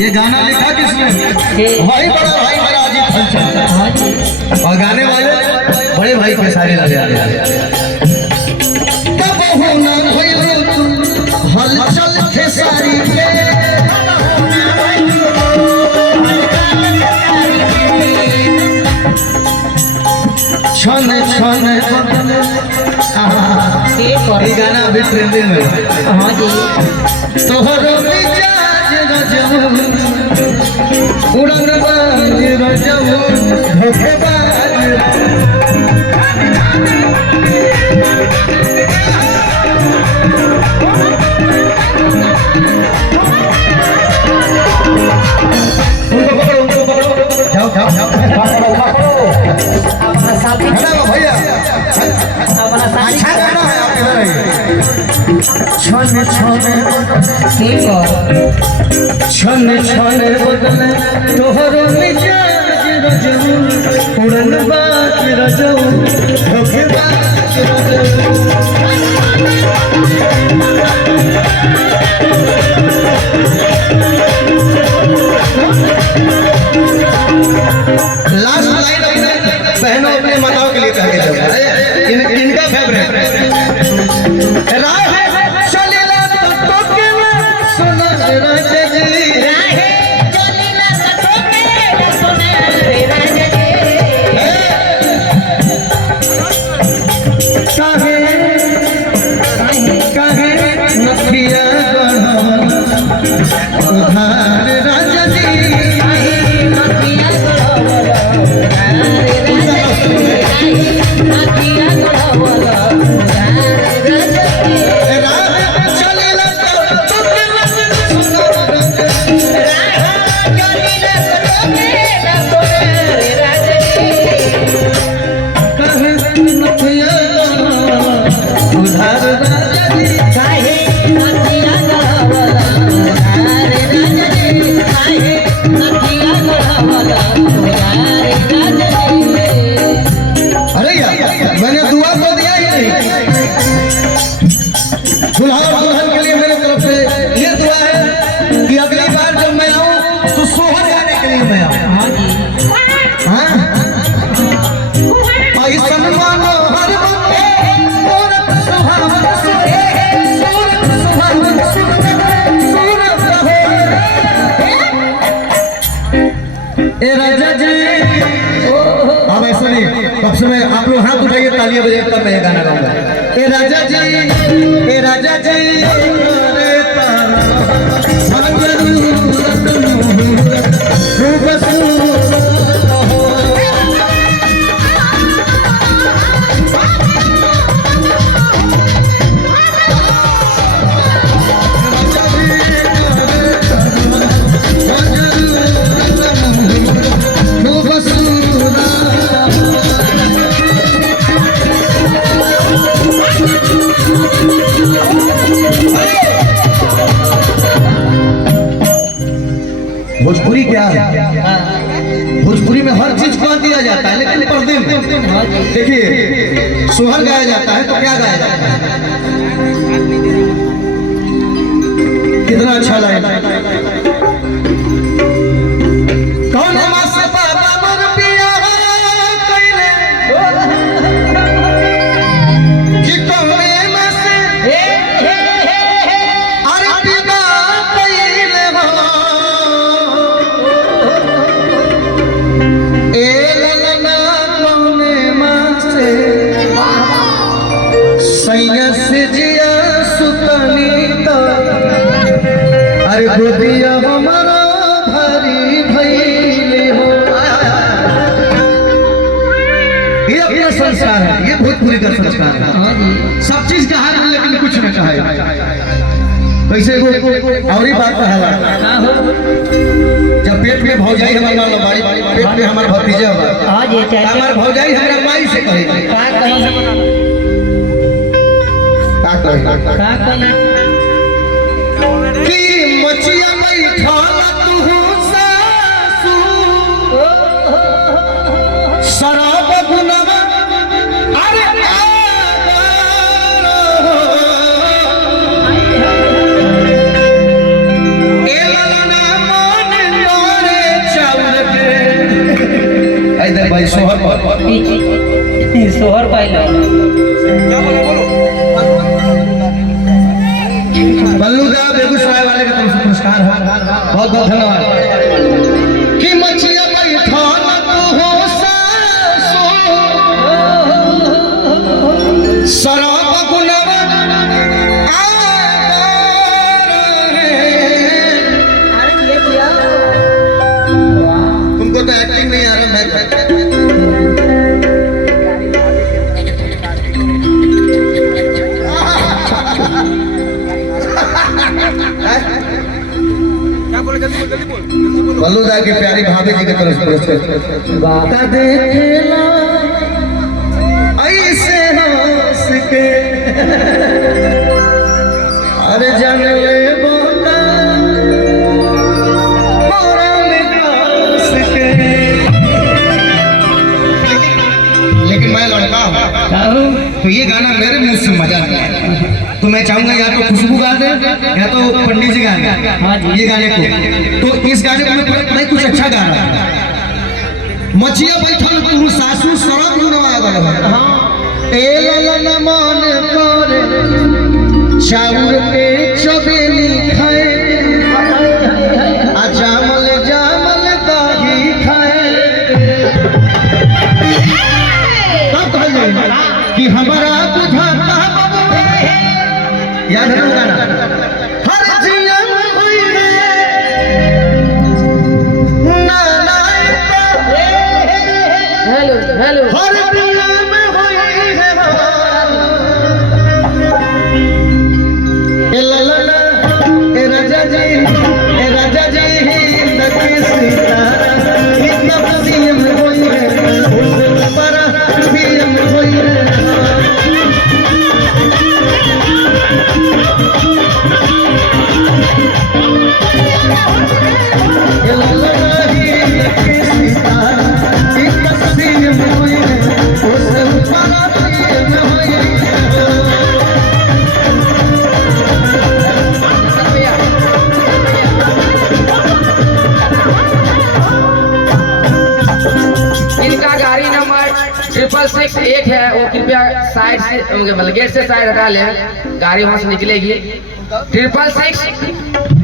ये गाना लिखा किसने? वही बड़ा भाई मेरा अजीत हलचल, और गाने वाले बड़े भाई के सारे लगे हलचल खेसारी के छन छन ये गाना अभी ट्रेंडिंग में तोहर मिजाज रजब उड़न बाज रजब धोखेबाज जाओ जाओ जाओ भैया अच्छा गाना है आप इधर आइए। छन छन छन बदले तोहर मिजाज रजब उड़न बाज रजब धोखेबाज रजब लास्ट लाइन अपने बहनों अपने माताओं के लिए कह के चल इनका फेवरेट चलेला तो केला सुना राजा जी चलेला तो केला सुना राजा जी काहे नखिया उधार राजा जी दुल्हा और दुल्हन के लिए मेरे तरफ से ये दुआ है कि अगली बार जब मैं आऊं तो सोहर गाने के लिए मैं आऊं। राजा जी अब ऐसा नहीं, कब से मैं आप लोग हाथ उठाइए तालियां बजाइए तब मैं ये गाना गाऊंगा। ए राजा जी भोजपुरी क्या है? भोजपुरी में हर चीज कह दिया जाता है, लेकिन पर्दे में देखिए सोहर गाया जाता है तो क्या गाया जाता है? कितना अच्छा लगा। कौन से बाबा मन पिया कइले कि कौने में से अरे पिता कइले हो ए ललना कौने में से सैया से जिया सुतनी तो अरे गोदिया हमारा भारी भइले हो। ये अपना संस्कार है, ये भोजपुरी का संस्कार है। सब चीज कहा है लेकिन कुछ न कहा है। वैसे और ही बात है, जब पेट में भौजाई हमारे मान लो बाड़ी पेट में हमारे भतीजा होगा हमारे भौजाई हमारा माई से कहे कि मचिया बैठा तू सासू शराब गुनवा अरे ए ललना मन सोहर सोहर पाइलो बल्लू दा बेगूसराय वाले का तरफ से पुरस्कार है, बहुत बहुत धन्यवाद। कि मछिया बैठा तू हो सासो शराब गुनवा तुमको तो एक्टिंग नहीं आ रहा, मैं बल्लू दा की प्यारी भाभी जी की तरफ से पुरस्कार देखेला ऐसे हंस के अरे जान ले बोला मोरा में पास के। लेकिन मैं लड़का हूं तो ये गाना मेरे मुंह से मजा नहीं आया, तो मैं चाहूंगा या तो खुशबू गा दे या तो पंडित जी गा दे ये गाने को। तो इस गाने को मैं कुछ अच्छा गा रहा हूं। मछिया बैठल तू सासू सड़क गुनवा गल ए ललन मन करे चाउर के चबेली खाए आ जामल जामल दाही खाए। तब कहल कि हमारा बुझाता याद है ना गाना हर जियम हुई रे ना नायता हेलो हेलो हर जियम हुई है ए ललना ए राजा जी हिंद के सितारा इतना जियम हुई है उस पर जियम हुई है। इनका गाड़ी नंबर 666 है, वो कृपया साइड से मतलब गेट से साइड हटा लें, गाड़ी वहां से निकलेगी। 666